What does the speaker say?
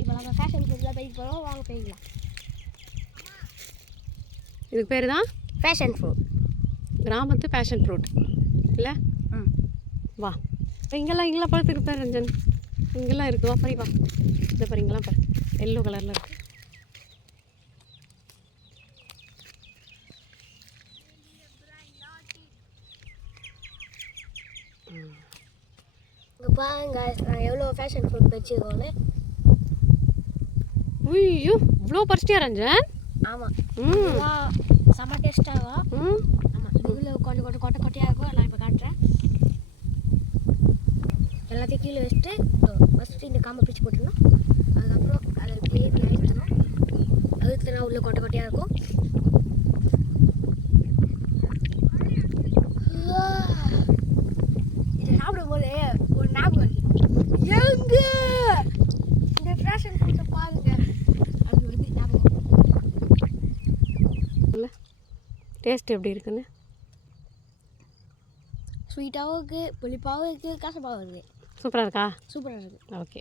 இப்போ நம்ம ஃபேஷன் ஃபுட்டில் போய் போகிறோம், வாங்க போய்க்கலாம். இதுக்கு பேர் தான் ஃபேஷன் ஃப்ரூட், கிராமத்து பேஷன் ஃப்ரூட் இல்லை? வா இங்கெல்லாம் பழத்துக்கு பேர் ரஞ்சன், இங்கெல்லாம் இருக்குது. வா பாரு, வா இதை பாரு, இங்கெல்லாம் பாரு, எல்லோ கலரில் இருக்குது. இங்கே பாருங்க நான் எவ்வளோ ஃபேஷன் ஃப்ரூட் வச்சுருக்கோன்னு. ஐயோ இவ்வளோ பறிச்சிட்டியா ரஞ்சன்? ஆமாம், செம்ம டேஸ்ட்டாக. ஆமாம், இவ்வளோ கொஞ்சம் கொஞ்சம் கொட்டையாக இருக்கும். நான் இப்போ காட்டுறேன். எல்லாத்தையும் கீழே வச்சுட்டு ஃபஸ்ட்டு இந்த காம்பை பிடிச்சி போட்டுருணும். அதுக்கப்புறம் அதை அப்படியே அழுத்தணும். அழுத்தினா உள்ள கொட்டையாக இருக்கும். இதை சாப்பிடும் போது ஒரு ஞாபகம் வருது. எங்க இந்த ஃபேஷன் ஃப்ரூட்டை பாருங்க, அது வந்து ஞாபகம். டேஸ்ட் எப்படி இருக்குன்னு? ஸ்வீட்டாகவும் இருக்குது, புளிப்பாகவும் இருக்குது, கசப்பாகவும் இருக்குது. சூப்பராக இருக்கா? சூப்பராக இருக்குது. ஓகே.